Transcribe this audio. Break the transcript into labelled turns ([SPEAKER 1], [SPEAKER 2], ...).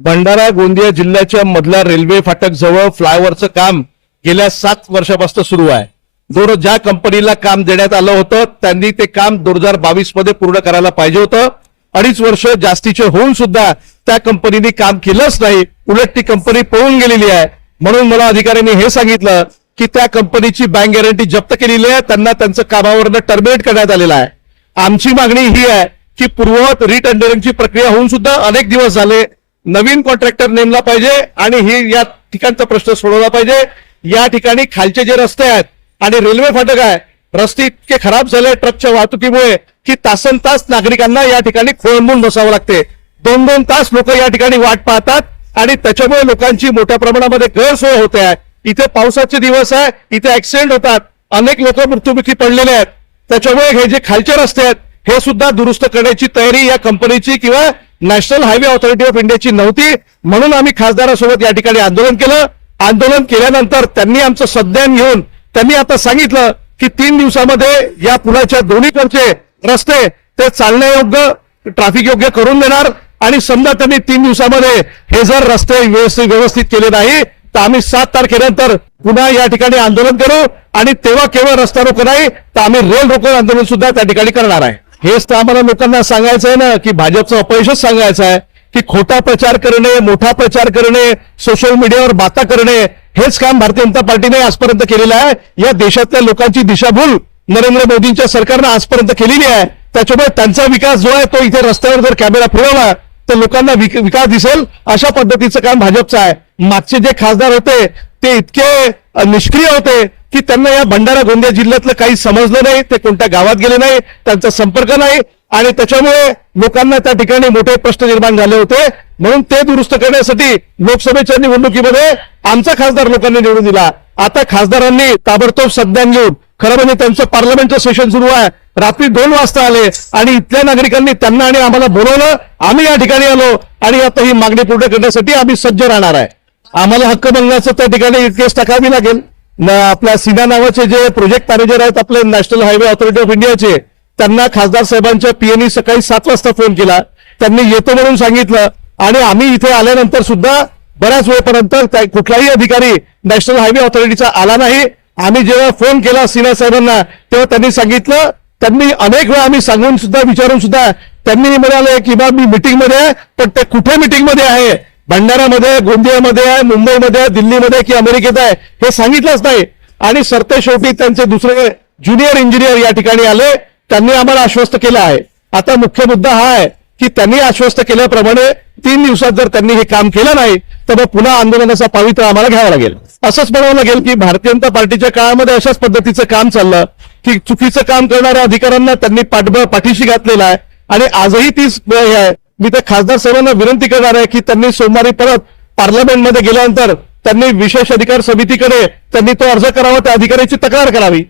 [SPEAKER 1] भंडारा गोंदिया जिल्ह्याच्या मधल्या रेल्वे फाटक जवळ फ्लायओव्हरचं काम गेल्या सात वर्षापासून सुरू आहे. दोन ज्या कंपनीला काम देण्यात आलं होतं त्यांनी ते काम दोन हजार बावीसमध्ये पूर्ण करायला पाहिजे होतं. अडीच वर्ष जास्तीचे होऊन सुद्धा त्या कंपनीने काम केलंच नाही. उलट ती कंपनी पळून गेलेली आहे. म्हणून मला अधिकाऱ्यांनी हे सांगितलं की त्या कंपनीची बँक गॅरंटी जप्त केलेली आहे. त्यांना त्यांचं कामावरनं टर्मिनेट करण्यात आलेलं आहे. आमची मागणी ही आहे की पूर्ववत रिटेंडरिंगची प्रक्रिया होऊन सुद्धा अनेक दिवस झाले. नवीन कॉन्ट्रॅक्टर नेमला पाहिजे आणि ही या ठिकाणचा प्रश्न सोडवला पाहिजे. या ठिकाणी खालचे जे रस्ते आहेत आणि रेल्वे फाटक आहे रस्ते इतके खराब झाले ट्रकच्या वाहतुकीमुळे की तासन तास नागरिकांना या ठिकाणी खोळंबून बसावं लागते. दोन दोन तास लोक या ठिकाणी वाट पाहतात आणि त्याच्यामुळे लोकांची मोठ्या प्रमाणामध्ये गैरसोय होते आहे. इथे पावसाचे दिवस आहे इथे ऍक्सिडेंट होतात. अनेक लोक मृत्युमुखी पडलेले आहेत. त्याच्यामुळे हे जे खालचे रस्ते आहेत हे सुद्धा दुरुस्त करण्याची तयारी या कंपनीची किंवा नॅशनल हायवे ऑथॉरिटी ऑफ इंडियाची नव्हती म्हणून आम्ही खासदारासोबत या ठिकाणी आंदोलन केलं. आंदोलन केल्यानंतर त्यांनी आमचं संज्ञान घेऊन त्यांनी आता सांगितलं की तीन दिवसामध्ये या पुलाच्या दोन्हीकडचे रस्ते ते चालण्यायोग्य ट्रॅफिक योग्य करून देणार. आणि समजा त्यांनी तीन दिवसामध्ये हे जर रस्ते व्यवस्थित व्यवस्थित केले नाही तर आम्ही सात तारखेनंतर पुन्हा या ठिकाणी आंदोलन करू. आणि तेव्हा केवळ रस्ता रोको नाही तर आम्ही रेल रोको आंदोलन सुद्धा त्या ठिकाणी करणार आहे. हेच तर आम्हाला लोकांना सांगायचं आहे ना की भाजपचं अपयशच सांगायचं आहे की खोटा प्रचार करणे मोठा प्रचार करणे सोशल मीडियावर बाता करणे हेच काम भारतीय जनता पार्टीने आजपर्यंत केलेलं आहे. या देशातल्या लोकांची दिशाभूल नरेंद्र मोदींच्या सरकारनं आजपर्यंत केलेली आहे. त्याच्यामुळे त्यांचा विकास जो आहे तो इथे रस्त्यावर जर कॅमेरा फिरवला तर लोकांना विक- विकास दिसेल. अशा पद्धतीचं काम भाजपचं आहे. मागचे जे खासदार होते ते इतके निष्क्रिय होते की त्यांना या भंडारा गोंदिया जिल्ह्यातलं काही समजलं नाही ते कोणत्या गावात गेले नाही त्यांचा संपर्क नाही आणि त्याच्यामुळे लोकांना त्या ठिकाणी मोठे प्रश्न निर्माण झाले होते. म्हणून ते दुरुस्त करण्यासाठी लोकसभेच्या निवडणुकीमध्ये आमचा खासदार लोकांनी निवडून दिला. आता खासदारांनी ताबडतोब संज्ञान घेऊन खरं म्हणजे त्यांचं पार्लमेंटचं सेशन सुरू आहे. रात्री दोन वाजता आले आणि इथल्या नागरिकांनी त्यांना आणि आम्हाला बोलवलं. आम्ही या ठिकाणी आलो आणि आता ही मागणी पूर्ण करण्यासाठी आम्ही सज्ज राहणार आहे. आम्हाला हक्क बनण्याचं त्या ठिकाणी केस टाकावी लागेल. आपल्या सिना नावाचे जे प्रोजेक्ट मॅनेजर आहेत आपले नॅशनल हायवे ऑथॉरिटी ऑफ इंडियाचे त्यांना खासदार साहेबांच्या पीएनी सकाळी सात वाजता फोन केला. त्यांनी येतो म्हणून सांगितलं. आणि आम्ही इथे आल्यानंतर सुद्धा बऱ्याच वेळपर्यंत कुठलाही अधिकारी नॅशनल हायवे ऑथॉरिटीचा आला नाही. आम्ही जेव्हा फोन केला सिन्हा साहेबांना तेव्हा त्यांनी सांगितलं. त्यांनी अनेक वेळा आम्ही सांगून सुद्धा विचारून सुद्धा त्यांनी म्हणाले की बा मी मिटिंगमध्ये आहे पण ते कुठे मीटिंग आहे भंडारामध्ये गोंदियामध्ये आहे मुंबईमध्ये आहे दिल्लीमध्ये की अमेरिकेत आहे हे सांगितलंच नाही. आणि सरते शेवटी त्यांचे दुसरे ज्युनियर इंजिनियर या ठिकाणी आले. त्यांनी आम्हाला आश्वस्त केलं आहे. आता मुख्य मुद्दा हा आहे की त्यांनी आश्वस्त केल्याप्रमाणे तीन दिवसात जर त्यांनी हे काम केलं नाही तर मग पुन्हा आंदोलनाचा पावित्र आम्हाला घ्यावा लागेल. असंच म्हणावं लागेल की भारतीय जनता पार्टीच्या काळामध्ये अशाच पद्धतीचं काम चाललं की चुकीचं काम करणाऱ्या अधिकाऱ्यांना त्यांनी पाठबळ पाठीशी घातलेला आहे. आणि आजही तीच हे आहे. मी त्या खासदार साहेबांना विनंती करणार आहे की त्यांनी सोमवारी परत पार्लमेंटमध्ये गेल्यानंतर त्यांनी विशेष अधिकार समितीकडे त्यांनी तो अर्ज करावा त्या अधिकाऱ्याची तक्रार करावी.